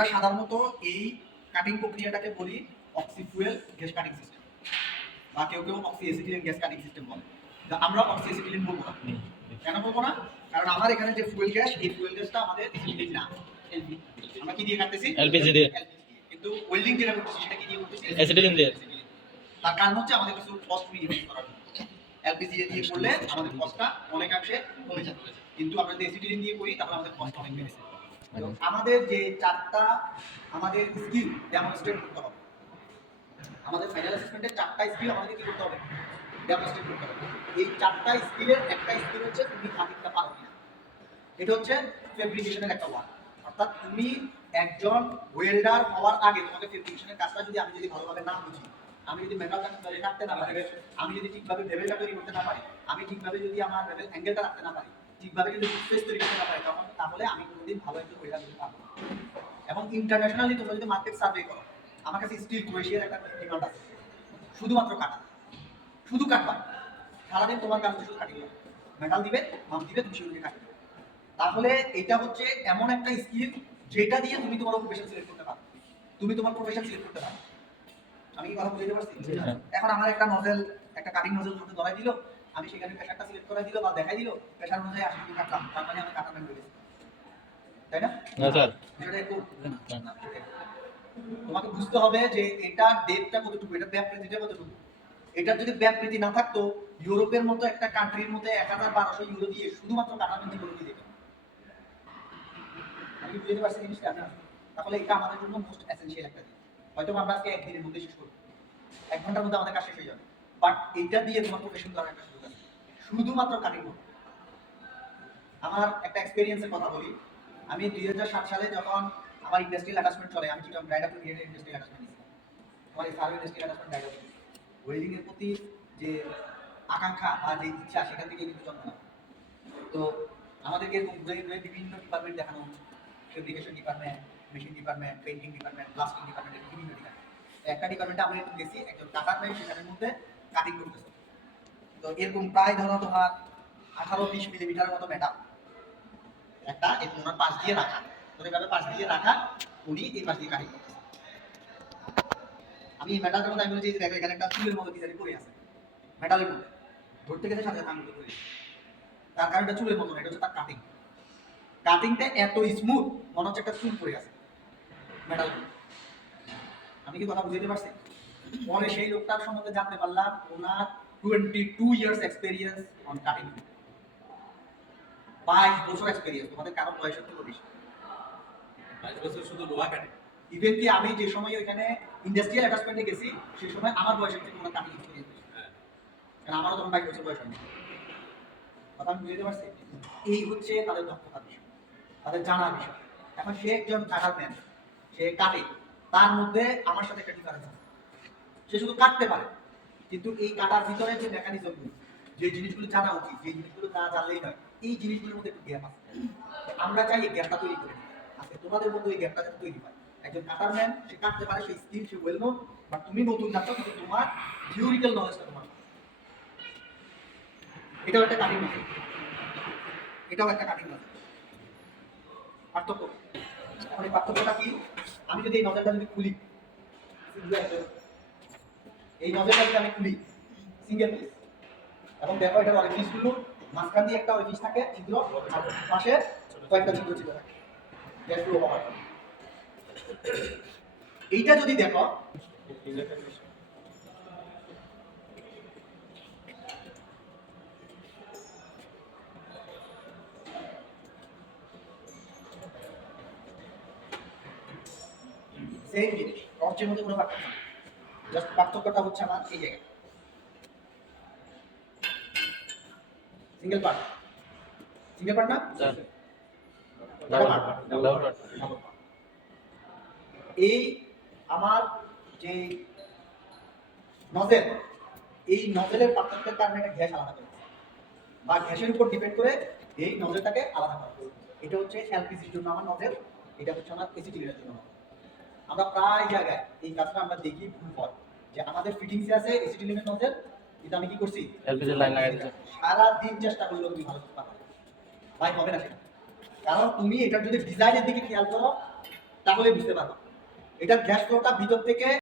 আমরা সাধারণত এই কাটিং প্রক্রিয়াটাকে বলি অক্সিফুয়েল গ্যাস কাটিং সিস্টেম, বা কেউ কেউ অক্সিএসিটিলিন গ্যাস কাটিং সিস্টেম বলে। আমরা অক্সিএসিটিলিন বলবো না। কেন বলবো না? কারণ আমার এখানে যে ফুয়েল গ্যাস, এই ফুয়েল গ্যাসটা আমাদের এসিটিলিন না, এলপি। আমরা কি দিয়ে কাটতেছি? এলপিজি দিয়ে। কিন্তু ওয়েল্ডিং যেটা করতেছি সেটা কি দিয়ে করতেছি? এসিটিলিন দিয়ে। তার কারণ হচ্ছে আমাদের কিছু কস্ট মিনিমাইজ করার জন্য। এলপিজি দিয়ে করলে আমাদের কস্টটা অনেকাংশে কমে যাবে, কিন্তু আমরা যদি এসিটিলিন দিয়ে করি তাহলে আমাদের কস্ট অনেক বেড়ে যাবে। আমাদের যে চারটা আমাদের স্কিল ডেমনস্ট্রেট করতে হবে, আমাদের ফাইনাল অ্যাসেসমেন্টের চারটা স্কিল আমাদের কি করতে হবে? ডেমনস্ট্রেট করতে হবে। এই চারটা স্কিলের একটা স্কিল হচ্ছে তুমি কাটিংটা পারো কিনা। এটা হচ্ছে ফেব্রিকেশনের একটা ওয়ার্ক। অর্থাৎ তুমি একজন ওয়েল্ডার হওয়ার আগে তোমাকে ফেব্রিকেশনের কাজটা যদি আমি যদি ভালোভাবে না বুঝি, আমি যদি মেটাল কাটতে না পারি, আমি যদি ঠিকভাবে বেভেলটা তৈরি করতে না পারি, আমি ঠিকভাবে যদি আমার বেভেল অ্যাঙ্গেলটা রাখতে না পারি, ঠিকভাবে যদি স্পেস তৈরি করতে না পারি, তাহলে আমি কোনোদিন ভালো একজন ওয়েল্ডার হতে পারবো না। এবং ইন্টারন্যাশনালি তোমরা যদি মার্কেট সার্ভে করো, আমার কাছে স্টিল ক্রোয়েশিয়ার একটা ডিমান্ড আছে, শুধুমাত্র কাটা, শুধু কাটবা, সারাদিন তোমার কাজ শুধু কাটিং, মেটাল দিবে, মাপ দিবে, তুমি সেগুলোকে কাটবে। তাহলে এটা হচ্ছে এমন একটা স্কিল যেটা দিয়ে তুমি তোমার প্রফেশন সিলেক্ট করতে পারো, তুমি তোমার প্রফেশন সিলেক্ট করতে পারো। আমি কি কথা বুঝতে পারছি? এখন আমার একটা নজেল, একটা কাটিং নজেল হাতে ধরাই দিল, আমি সেখানে প্রেসারটা সিলেক্ট করে দিল বা দেখাই দিল, প্রেসার অনুযায়ী 80 ডিগ্রি কাটলাম, তার মানে আমি কাটা ম্যান হয়ে গেছি, তাই না? না স্যার, সেটা একটু তোমাকে বুঝতে হবে যে এটা ডেপথটা কতটুকু, এটা ব্যাপৃতিটা কতটুকু। এটার যদি ব্যাপৃতি না থাকতো, ইউরোপের মতো একটা কান্ট্রির মধ্যে 1000-1200 ইউরো দিয়ে শুধুমাত্র কাটা ম্যান জীবন দিয়ে দিত। আমি বুঝতে পারছি জিনিসটা না? তাহলে এটা আমাদের জন্য মোস্ট এসেনশিয়াল একটা জিনিস। হয়তো আমরা আজকে একদিনের মধ্যে শেষ করব, 1 ঘন্টার মধ্যে আমাদের কাজ শেষ হয়ে যাবে, বাট এটা দিয়ে তোমার প্রফেশন করার একটা সুযোগ আছে, শুধুমাত্র কাটিং করতে। আমার একটা এক্সপেরিয়েন্সের কথা বলি। আমি 2007 সালে যখন আমার ইন্ডাস্ট্রিয়াল অ্যাটাচমেন্ট চলে, আমি Chittagong dried up created industrial attachment নিয়েছি। আমার এই survey industrial attachment dried up welding এর প্রতি যে আকাঙ্ক্ষা বা যে ইচ্ছা, সেখান থেকে কিন্তু জন্ম নেয়। তো আমাদেরকে বিভিন্ন ডিপার্টমেন্ট দেখানো, fabrication department, machine department, painting department, blasting department, বিভিন্ন ডিপার্টমেন্ট। একটা ডিপার্টমেন্টে আমরা একটু গেছি, একজন কাটার ম্যান সেখানের মধ্যে কাটিং করতেছে। তো এরকম প্রায় ধরো তোমার 18-20 মিলিমিটারের মতো মেটাল একটা এরকম ওনার পাশ দিয়ে রাখা, ওইভাবে পাশ দিয়ে রাখা, উনি এই পাশ দিয়ে কাটিং করতেছে। আমি এই মেটালটার মধ্যে আমি বলেছি যে দেখো এখানে একটা চুলের মতো ডিজাইন করে আছে, মেটালের মধ্যে ধরতে গেছে সাথে সাথে আমি ধরে দিয়েছি। তার কারণ এটা চুলের মতো না, এটা হচ্ছে তার কাটিং। কাটিংটা এত স্মুথ, মনে হচ্ছে একটা চুল পড়ে আছে মেটাল। আমি কি কথা বুঝতে পারছি? পরে সেই লোকটার সম্বন্ধে জানতে পারলাম ওনার 22 ইয়ার্স এক্সপেরিয়েন্স অন কাটিং, 22 বছর এক্সপেরিয়েন্স। তোমাদের কারো বয়সের থেকে বেশি, 22 বছর শুধু লোহা কাটে। ইভেন কি আমি যে সময় ওইখানে ইন্ডাস্ট্রিয়াল অ্যাটাচমেন্টে গেছি, সেই সময় আমার বয়সের থেকে ওনার কাটিং এক্সপেরিয়েন্স বেশি, কারণ আমারও তখন 22 বছর বয়স হয়নি। কথা আমি বুঝতে পারছি? এই হচ্ছে তাদের দক্ষতার বিষয়, তাদের জানার বিষয়। এখন সে একজন কাটার ম্যান, সে কাটে, তার মধ্যে আমার সাথে একটা ডিফারেন্স আছে। সে শুধু কাটতে পারে, কিন্তু এই কাটার ভিতরে যে মেকানিজমগুলো, যে জিনিসগুলো জানা উচিত, যে জিনিসগুলো না জানলেই নয়, এই জিনিসগুলোর মধ্যে একটু গ্যাপ আছে। আমরা চাই এই গ্যাপটা তৈরি করে দিই। আজকে তোমাদের মধ্যে এই গ্যাপটা যাতে তৈরি হয়। একজন কাটার ম্যান, সে কাটতে পারে, সেই skill say well known, but তুমি নতুন যাচ্ছ, কিন্তু তোমার থিওরিক্যাল নলেজটা তোমার, এটাও একটা কাটিং মেথড, এটাও একটা কাটিং মেথড। পার্থক্য, এখন এই পার্থক্যটা কি? আমি যদি এই নজলটা যদি খুলি, এই নজলটা যদি আমি খুলি সিঙ্গেল পিস, এবং দেখো এটার অরিফিসগুলো মাঝখান দিয়ে একটা অরিফিস থাকে ছিদ্র, আর পাশে কয়েকটা ছিদ্র ছিদ্র থাকে গ্যাস ফ্লো হওয়ার। এইটা যদি দেখো, সেম জিনিস, টর্চের মধ্যে কোনো পার্থক্য নেই, জাস্ট পার্থক্যটা হচ্ছে আমার এই জায়গায় সিঙ্গেল পার্ট, সিঙ্গেল পার্ট না এই আমার যে নজেল, এই নজেলের পার্থক্যের কারণে একটা গ্যাস আলাদা করে, বা গ্যাসের উপর ডিপেন্ড করে এই নজেলটাকে আলাদা করা। এটা হচ্ছে এলপিজির জন্য আমার নজেল, এটা হচ্ছে আমার এসিটিলিনের জন্য। আমরা প্রায় জায়গায় এই কাজটা আমরা দেখি ভুল হয়, যে আমাদের ফিটিংসে আছে এসিটিলিনের নজেল, কিন্তু আমি কি করছি এলপিজি লাইন লাগাই দিয়েছি, সারা দিন চেষ্টা করলেও তুমি ভালো করতে পারবে ভাই, হবে না সেটা। কারণ তুমি এটার যদি ডিজাইনের দিকে খেয়াল করো, তাহলে বুঝতে পারবা এটার গ্যাস ফ্লোটা ভিতর থেকে